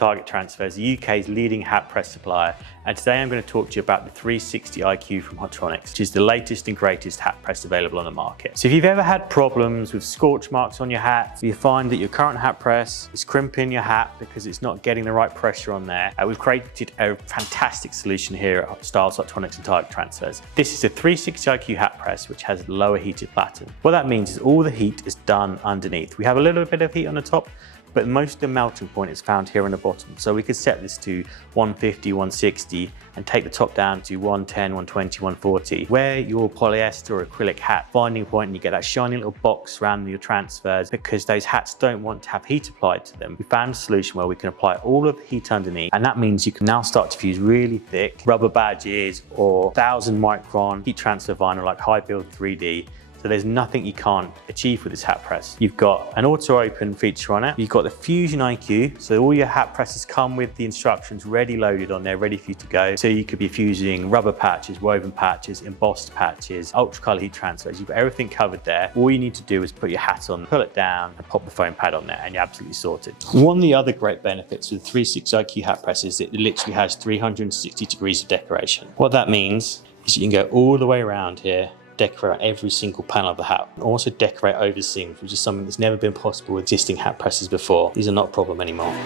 Target Transfers, the UK's leading hat press supplier, and today I'm going to talk to you about the 360 IQ from Hotronix, which is the latest and greatest hat press available on the market. So if you've ever had problems with scorch marks on your hat, if you find that your current hat press is crimping your hat because it's not getting the right pressure on there, we've created a fantastic solution here at Stahls Hotronix and Target Transfers. This is a 360 IQ hat press which has lower heated platen. What that means is all the heat is done underneath. We have a little bit of heat on the top, but most of the melting point is found here on the bottom. So we could set this to 150, 160 and take the top down to 110, 120, 140. Where your polyester or acrylic hat binding point and you get that shiny little box around your transfers because those hats don't want to have heat applied to them. We found a solution where we can apply all of the heat underneath, and that means you can now start to fuse really thick rubber badges or 1000 micron heat transfer vinyl like High Build 3D. So there's nothing you can't achieve with this hat press. You've got an auto open feature on it. You've got the Fusion IQ. So all your hat presses come with the instructions ready loaded on there, ready for you to go. So you could be fusing rubber patches, woven patches, embossed patches, ultra color heat transfers. You've got everything covered there. All you need to do is put your hat on, pull it down and pop the foam pad on there and you're absolutely sorted. One of the other great benefits with the 360 IQ hat press is that it literally has 360 degrees of decoration. What that means is you can go all the way around here, decorate every single panel of the hat, and also decorate over seams, which is something that's never been possible with existing hat presses before. These are not a problem anymore.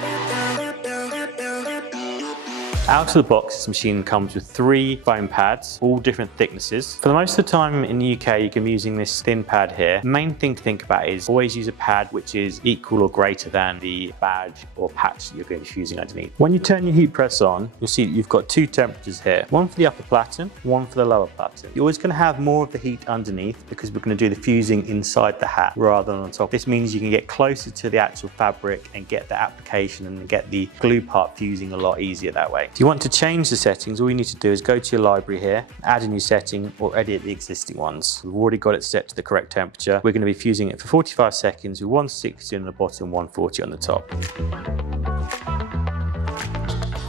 Out of the box, this machine comes with 3 foam pads, all different thicknesses. For the most of the time in the UK, you can be using this thin pad here. The main thing to think about is always use a pad which is equal or greater than the badge or patch that you're going to be fusing underneath. When you turn your heat press on, you'll see that you've got 2 temperatures here. One for the upper platen, one for the lower platen. You're always going to have more of the heat underneath because we're going to do the fusing inside the hat rather than on top. This means you can get closer to the actual fabric and get the application and get the glue part fusing a lot easier that way. If you want to change the settings, all you need to do is go to your library here, add a new setting or edit the existing ones. We've already got it set to the correct temperature. We're going to be fusing it for 45 seconds with 160 on the bottom, 140 on the top.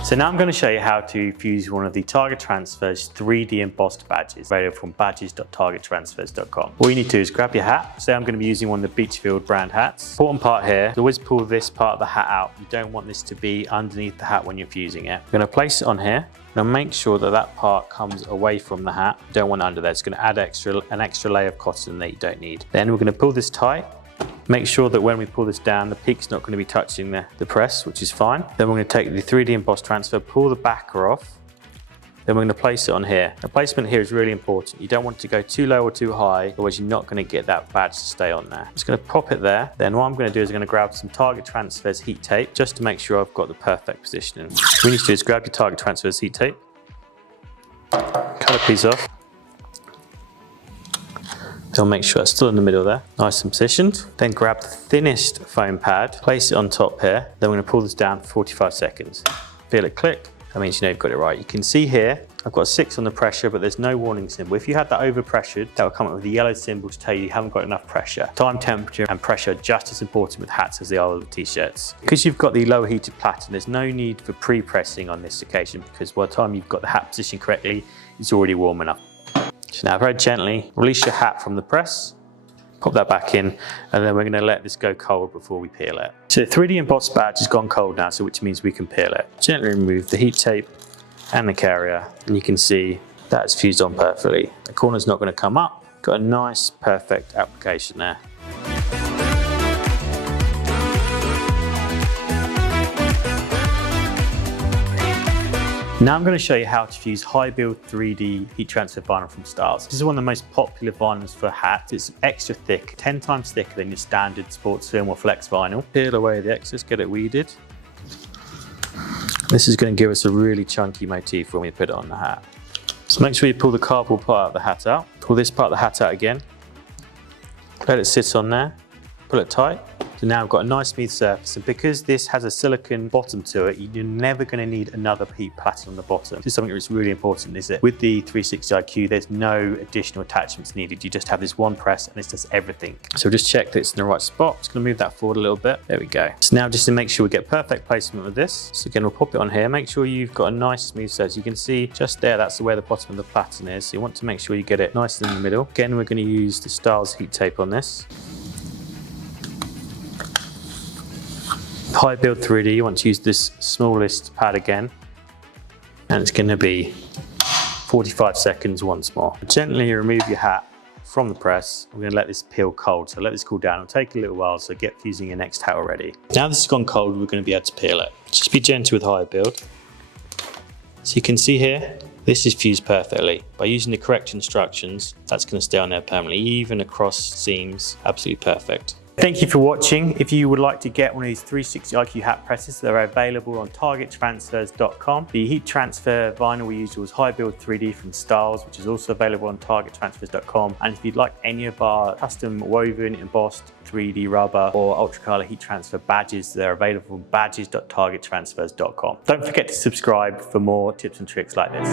So now I'm going to show you how to fuse one of the Target Transfers 3D embossed badges, available from badges.targettransfers.com. All you need to do is grab your hat. Say I'm going to be using one of the Beachfield brand hats. Important part here, always pull this part of the hat out. You don't want this to be underneath the hat when you're fusing it. I'm going to place it on here. Now make sure that that part comes away from the hat. You don't want it under there. It's going to add an extra layer of cotton that you don't need. Then we're going to pull this tight. Make sure that when we pull this down, the peak's not going to be touching the press, which is fine. Then we're going to take the 3D embossed transfer, pull the backer off. Then we're going to place it on here. The placement here is really important. You don't want it to go too low or too high, otherwise you're not going to get that badge to stay on there. Just going to pop it there. Then what I'm going to do is I'm going to grab some Target Transfers heat tape, just to make sure I've got the perfect positioning. What you need to do is grab your Target Transfers heat tape, cut a piece off. So I'll make sure it's still in the middle there, nice and positioned. Then grab the thinnest foam pad, place it on top here. Then we're going to pull this down for 45 seconds. Feel it click, that means you know you've got it right. You can see here, I've got a 6 on the pressure, but there's no warning symbol. If you had that overpressured, that will come up with a yellow symbol to tell you haven't got enough pressure. Time, temperature, and pressure are just as important with hats as they are with t-shirts. Because you've got the lower heated platen, there's no need for pre-pressing on this occasion because by the time you've got the hat positioned correctly, it's already warm enough. So now very gently release your hat from the press, pop that back in, and then we're going to let this go cold before we peel it. So the 3D embossed badge has gone cold now, so which means we can peel it. Gently remove the heat tape and the carrier, and you can see that's fused on perfectly. The corner's not going to come up. Got a nice, perfect application there. Now I'm going to show you how to fuse High Build 3D heat transfer vinyl from Stahls. This is one of the most popular vinyls for hats. It's extra thick, 10 times thicker than your standard sports film or flex vinyl. Peel away the excess, get it weeded. This is going to give us a really chunky motif when we put it on the hat. So make sure you pull the cardboard part of the hat out. Pull this part of the hat out again. Let it sit on there. Pull it tight. So now I've got a nice smooth surface, and because this has a silicone bottom to it, you're never going to need another heat platen on the bottom. This is something that's really important, is that with the 360 IQ, there's no additional attachments needed. You just have this one press and it does everything. So just check that it's in the right spot. Just going to move that forward a little bit. There we go. So now just to make sure we get perfect placement with this. So again, we'll pop it on here. Make sure you've got a nice smooth surface. You can see just there, that's where the bottom of the platen is. So you want to make sure you get it nice in the middle. Again, we're going to use the Stahls heat tape on this. High Build 3D, you want to use this smallest pad again, and it's going to be 45 seconds once more. Gently remove your hat from the press. We're going to let this peel cold, so let this cool down. It'll take a little while, so get fusing your next hat already. Now this has gone cold, we're going to be able to peel it. Just be gentle with High Build. So you can see here, this is fused perfectly. By using the correct instructions, that's going to stay on there permanently, even across seams, absolutely perfect. Thank you for watching. If you would like to get one of these 360 IQ hat presses, they're available on targettransfers.com. The heat transfer vinyl we used was High Build 3D from Stahls, which is also available on targettransfers.com. And if you'd like any of our custom woven, embossed 3D rubber or ultracolor heat transfer badges, they're available on badges.targettransfers.com. Don't forget to subscribe for more tips and tricks like this.